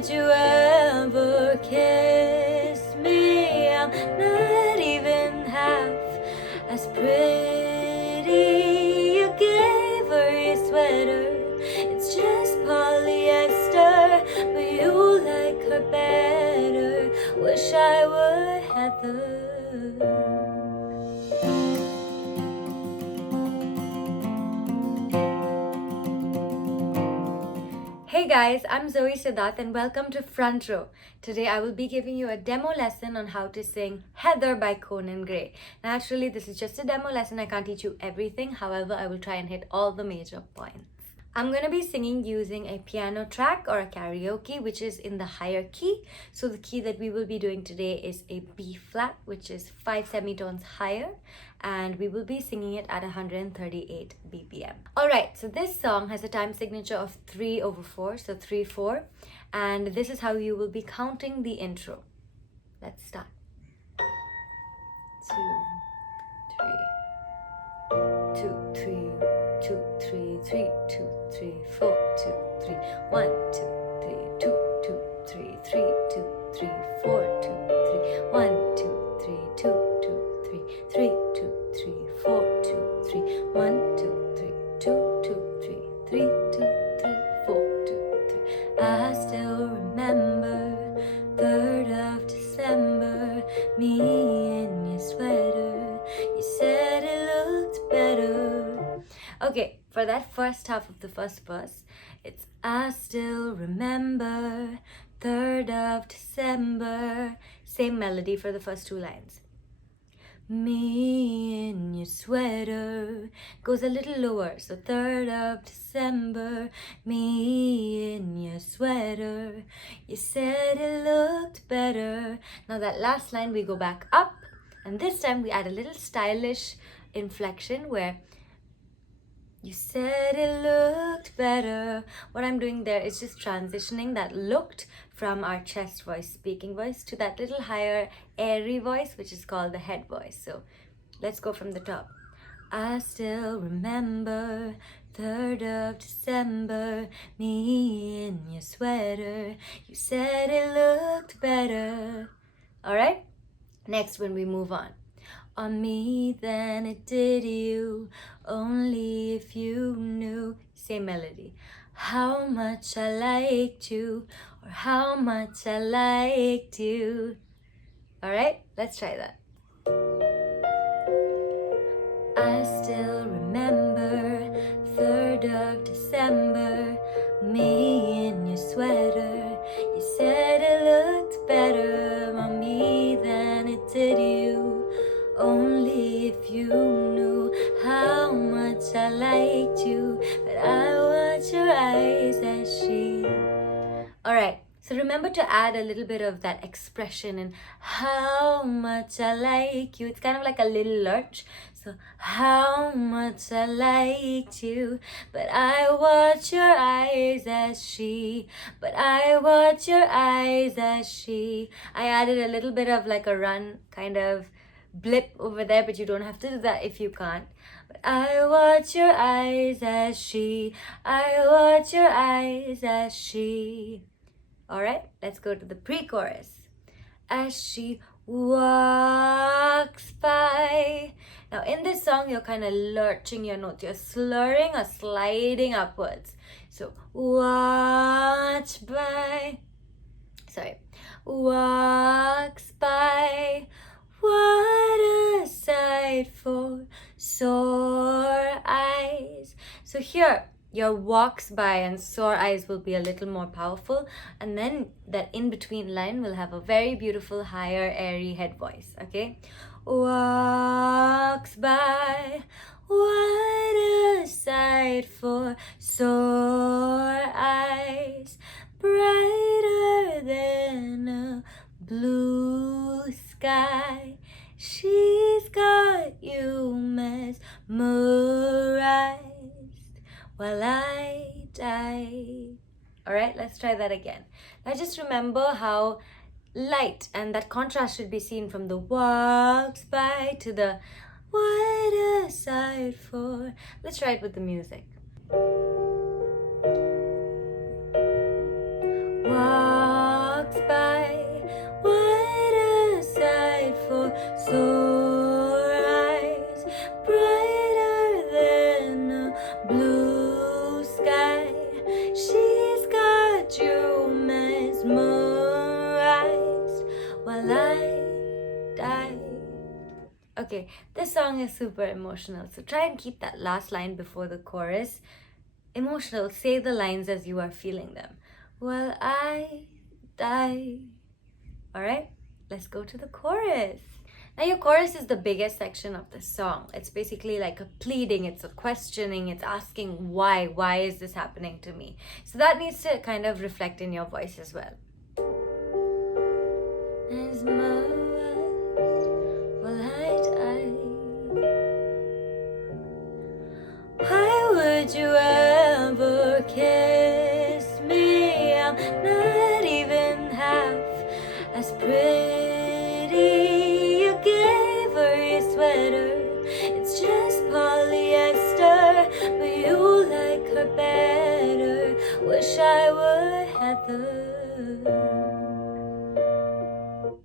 Would you ever kiss me? I'm not even half as pretty. You gave her your sweater, it's just polyester, but you like her better. Wish I were Heather. Hey guys, I'm Siddharth and welcome to Front Row. Today I will be giving you a demo lesson on how to sing Heather by Conan. Naturally, this is just a demo lesson. I can't teach you everything. However, I will try and hit all the major points. I'm going to be singing using a piano track or a karaoke, which is in the higher key. So the key that we will be doing today is a B flat, which is 5 semitones higher, and we will be singing it at 138 BPM. Alright, so this song has a time signature of 3/4, so 3/4, and this is how you will be counting the intro. Let's start. 2, 3, 2, 3, 2, 3, 3, 2, 3, 4, 2, 3, 1, 2, 3, 2, 2, 3, 3, 2, 3, 4, 2, 3, 1, 2, 3, 2, 2, 3, 3, 2, 3, 4, 2, 3, 1, 2, 3, 2, 2, 3, 3, 2, 3, 4, 2, 3. I still remember 3rd of December, me in your sweater. You said it looked better. Okay, for that first half of the first verse, it's I still remember 3rd of December. Same melody for the first 2 lines. Me in your sweater goes a little lower, so 3rd of December. Me in your sweater. You said it looked better. Now that last line we go back up, and this time we add a little stylish inflection where you said it looked better. What I'm doing there is just transitioning that looked from our chest voice, speaking voice, to that little higher airy voice, which is called the head voice. So let's go from the top. I still remember 3rd of December, me in your sweater. You said it looked better. Alright? Next, when we move on me than it did you, only if you knew. Same melody. How much I liked you, or how much I liked you. Alright, let's try that. I still remember 3rd of December, me in your sweater. You said it looked better on me than it did you. Only if you knew how much I liked you, but I watch your eyes as she. Alright, so remember to add a little bit of that expression in how much I like you. It's kind of like a little lurch. So, how much I liked you, but I watch your eyes as she. But I watch your eyes as she. I added a little bit of like a run kind of blip over there, but you don't have to do that if you can't. But I watch your eyes as she. I watch your eyes as she. Alright, let's go to the pre-chorus. As she walks by. Now in this song, you're kind of lurching your notes. You're slurring or sliding upwards. So, walks by. Walks by. What a sight for sore eyes. So here, your walks by and sore eyes will be a little more powerful, and then that in-between line will have a very beautiful higher airy head voice, okay? Walks by, what a sight for sore eyes, brighter than a blue sky. She's got you mesmerized while I die. Alright, let's try that again. Now just remember how light and that contrast should be seen from the walks by to the what a sight for. Let's try it with the music. Walks Okay, this song is super emotional, so try and keep that last line before the chorus emotional. Say the lines as you are feeling them. Well, I die. All right, let's go to the chorus. Now, your chorus is the biggest section of the song. It's basically like a pleading, it's a questioning, it's asking why. Why is this happening to me? So that needs to kind of reflect in your voice as well. As well, I die. Why would you ever kiss me? I'm not even half as pretty. You gave her your sweater, it's just polyester, but you like her better. Wish I were Heather.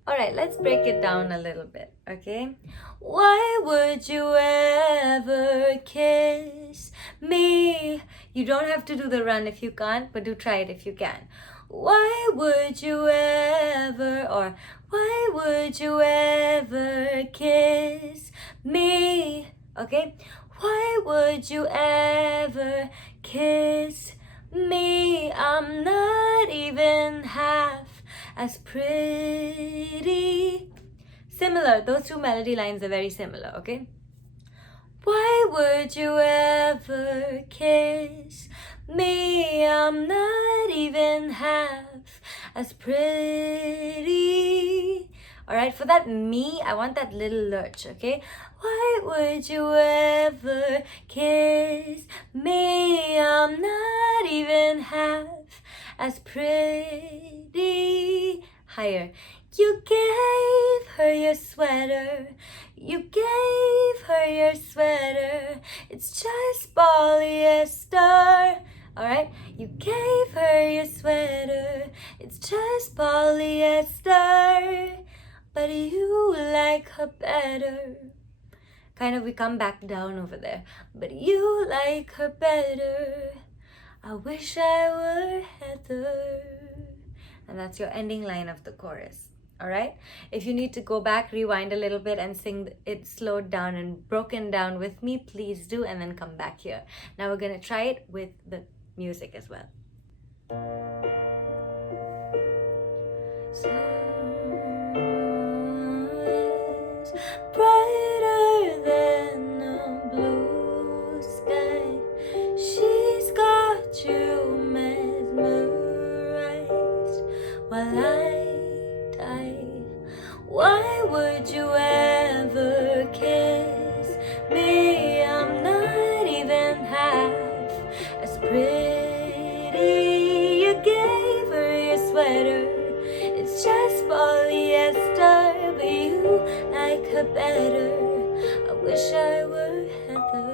Alright, let's break it down a little bit, okay? Why would you ever kiss me? You don't have to do the run if you can't, but do try it if you can. Why would you ever, or why would you ever kiss me? Okay? Why would you ever kiss me? I'm not even half as pretty. Similar, those two melody lines are very similar, okay? Why would you ever kiss me? I'm not even half as pretty. Alright, for that me, I want that little lurch, okay? Why would you ever kiss me? I'm not even half as pretty. Higher. You gave her your sweater. You gave her your sweater. It's just polyester. Alright? You gave her your sweater. It's just polyester. But you like her better. Kind of, we come back down over there. But you like her better. I wish I were Heather. And that's your ending line of the chorus. Alright? If you need to go back, rewind a little bit and sing it slowed down and broken down with me, please do, and then come back here. Now we're going to try it with the music as well. So is brighter than a blue sky. She's got you mesmerized while I die. Why would you ever kiss me? I'm not even half as pretty. You gave her your sweater, it's just polyester, but you like her better. I wish I were Heather.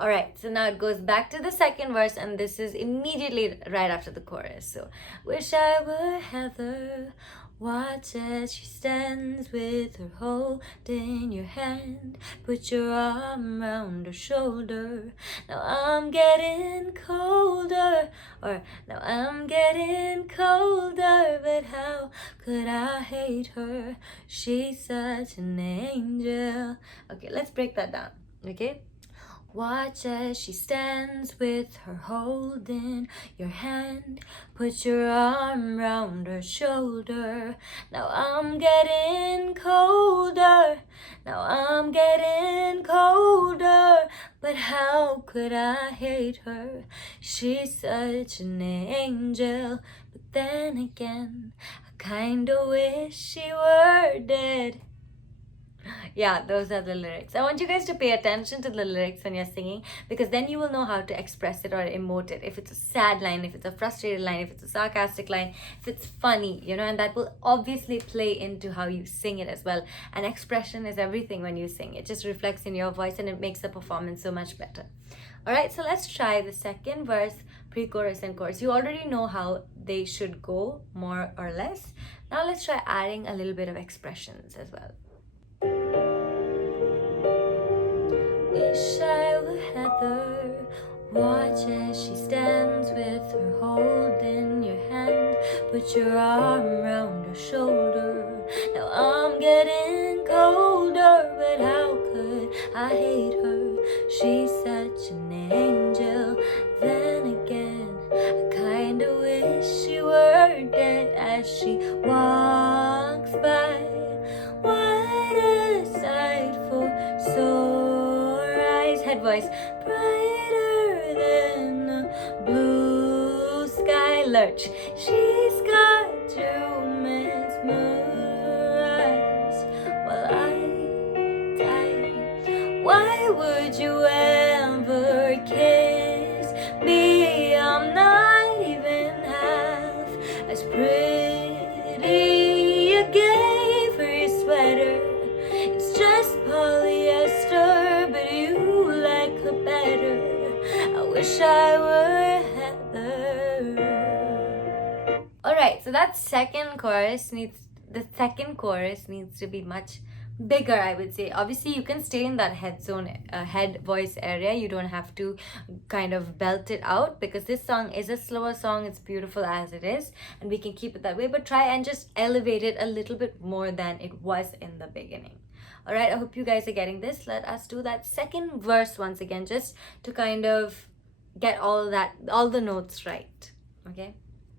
Alright, so now it goes back to the second verse, and this is immediately right after the chorus. So, wish I were Heather. Watch as she stands with her hold in your hand. Put your arm around her shoulder. Now I'm getting colder. Or, now I'm getting colder. But how could I hate her? She's such an angel. Okay, let's break that down. Okay? Watch as she stands with her holding your hand. Put your arm round her shoulder. Now I'm getting colder. Now I'm getting colder. But how could I hate her? She's such an angel. But then again, I kinda wish she were dead. Yeah, those are the lyrics. I want you guys to pay attention to the lyrics when you're singing, because then you will know how to express it or emote it. If it's a sad line, if it's a frustrated line, if it's a sarcastic line, if it's funny, you know, and that will obviously play into how you sing it as well. And expression is everything when you sing. It just reflects in your voice and it makes the performance so much better. Alright, so let's try the second verse, pre-chorus and chorus. You already know how they should go, more or less. Now let's try adding a little bit of expressions as well. Wish I were Heather. Watch as she stands with her hold in your hand. Put your arm around her shoulder. Now I'm getting as she walks by. What a sight for sore eyes. Head voice. Brighter than a blue sky. Lurch. She's got to mesmerize while I die. Why would you ever kiss me? I'm not even half as pretty. You gave her your sweater. It's just polyester, but you like her better. I wish I were Heather. Alright, so that second chorus needs to be much bigger, I would say. Obviously, you can stay in that head zone, head voice area. You don't have to kind of belt it out, because this song is a slower song. It's beautiful as it is, and we can keep it that way, but try and just elevate it a little bit more than it was in the beginning. All right, I hope you guys are getting this. Let us do that second verse once again, just to kind of get all the notes right. Okay.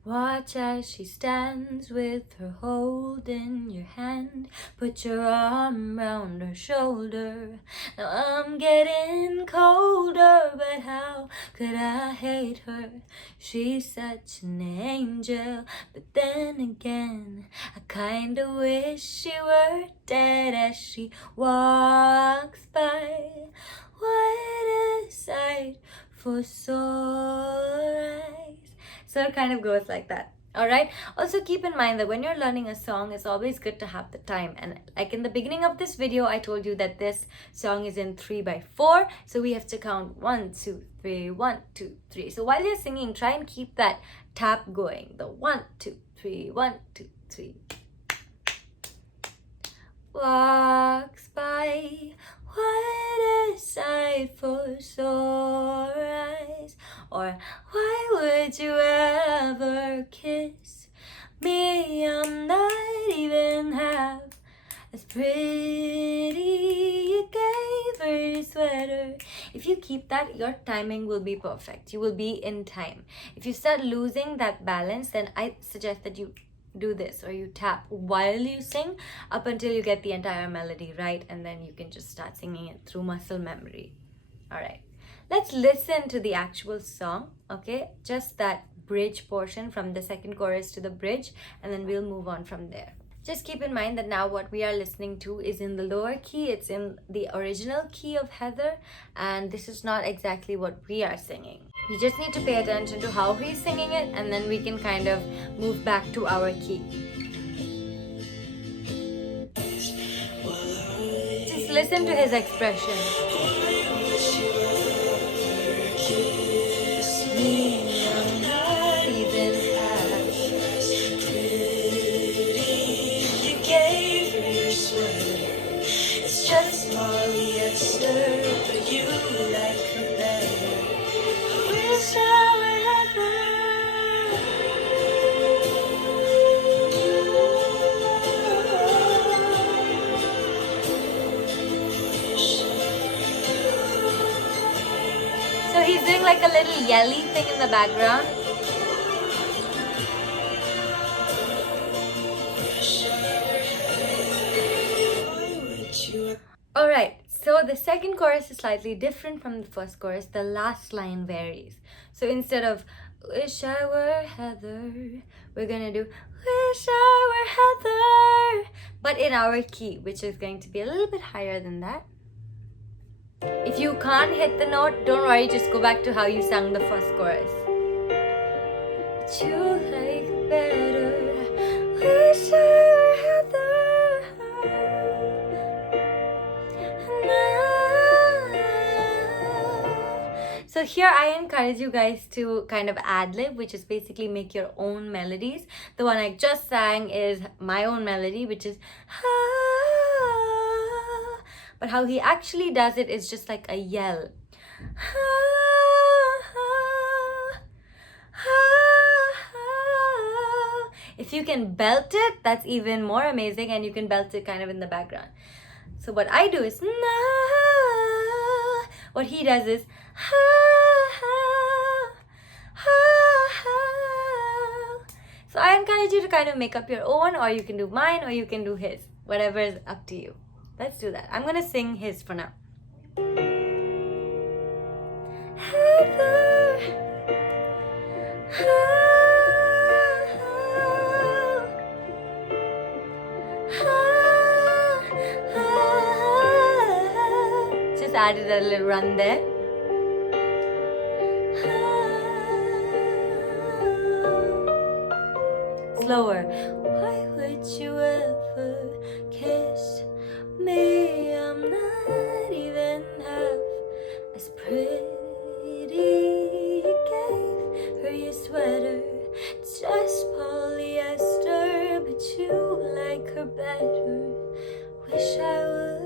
Watch as she stands with her hold in your hand. Put your arm round her shoulder. Now I'm getting colder, but how could I hate her? She's such an angel, but then again, I kinda wish she were dead as she walks by. What a sight for sore eyes. So it kind of goes like that. Alright, also keep in mind that when you're learning a song, it's always good to have the time. And like in the beginning of this video, I told you that this song is in 3/4, so we have to count 1, 2, 3, 1, 2, 3. So while you're singing, try and keep that tap going. The 1, 2, 3, 1, 2, 3. Walks by, what a sight for sore eyes. Or why would you ever kiss me? I'm not even half as pretty. You gave her your sweater. If you keep that, your timing will be perfect. You will be in time. If you start losing that balance, then I suggest that you do this, or you tap while you sing up until you get the entire melody right, and then you can just start singing it through muscle memory. All right, let's listen to the actual song. Okay, just that bridge portion from the second chorus to the bridge, and then we'll move on from there. Just keep in mind that now what we are listening to is in the lower key. It's in the original key of Heather, and this is not exactly what we are singing. You just need to pay attention to how he's singing it, and then we can kind of move back to our key. Just listen to his expression. So he's doing like a little yelly thing in the background. Alright, so the second chorus is slightly different from the first chorus. The last line varies. So instead of wish I were Heather, we're gonna do wish I were Heather, but in our key, which is going to be a little bit higher than that. If you can't hit the note, don't worry, just go back to how you sang the first chorus. But you like better, wish I were Heather. So here I encourage you guys to kind of ad-lib, which is basically make your own melodies. The one I just sang is my own melody, which is but how he actually does it is just like a yell. If you can belt it, that's even more amazing, and you can belt it kind of in the background. So what I do is what he does is so I encourage you to kind of make up your own, or you can do mine, or you can do his. Whatever is up to you. Let's do that. I'm gonna sing his for now. Heather, just added a little run there. Slower. Why would you ever kiss me? I'm not even half as pretty. You gave her your sweater, it's just polyester, but you like her better. Wish I were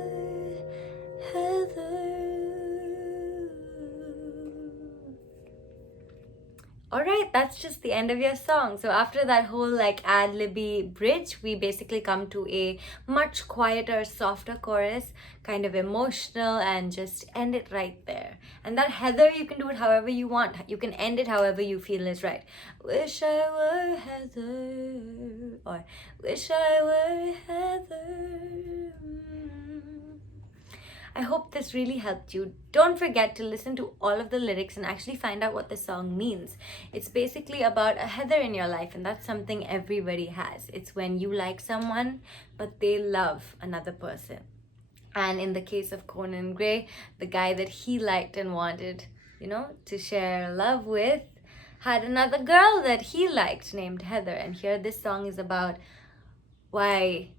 Heather. Alright, that's just the end of your song. So after that whole like ad-libby bridge, we basically come to a much quieter, softer chorus, kind of emotional, and just end it right there. And that Heather, you can do it however you want. You can end it however you feel is right. Wish I were Heather, or wish I were Heather. I hope this really helped you. Don't forget to listen to all of the lyrics and actually find out what the song means. It's basically about a Heather in your life, and that's something everybody has. It's when you like someone, but they love another person. And in the case of Conan Gray, the guy that he liked and wanted, to share love with, had another girl that he liked named Heather. And here this song is about why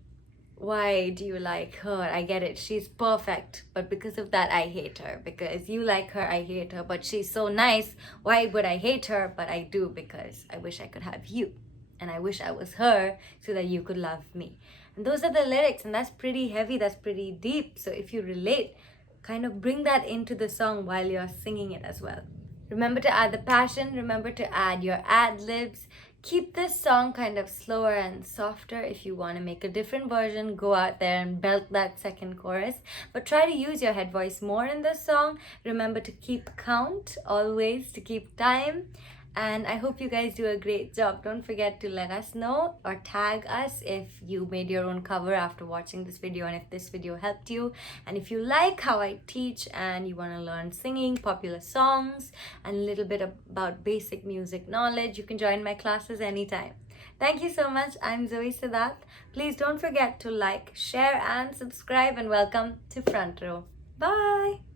do you like her? I get it, she's perfect, but because of that I hate her. Because you like her, I hate her, but she's so nice, why would I hate her? But I do, because I wish I could have you, and I wish I was her so that you could love me. And those are the lyrics, and that's pretty heavy, that's pretty deep. So if you relate, kind of bring that into the song while you're singing it as well. Remember to add the passion, remember to add your ad-libs. Keep this song kind of slower and softer. If you want to make a different version, go out there and belt that second chorus. But try to use your head voice more in this song. Remember to keep count, always to keep time. And I hope you guys do a great job. Don't forget to let us know or tag us if you made your own cover after watching this video, and if this video helped you. And if you like how I teach and you want to learn singing, popular songs, and a little bit about basic music knowledge, you can join my classes anytime. Thank you so much. I'm Zoe Siddharth. Please don't forget to like, share, and subscribe, and welcome to Front Row. Bye!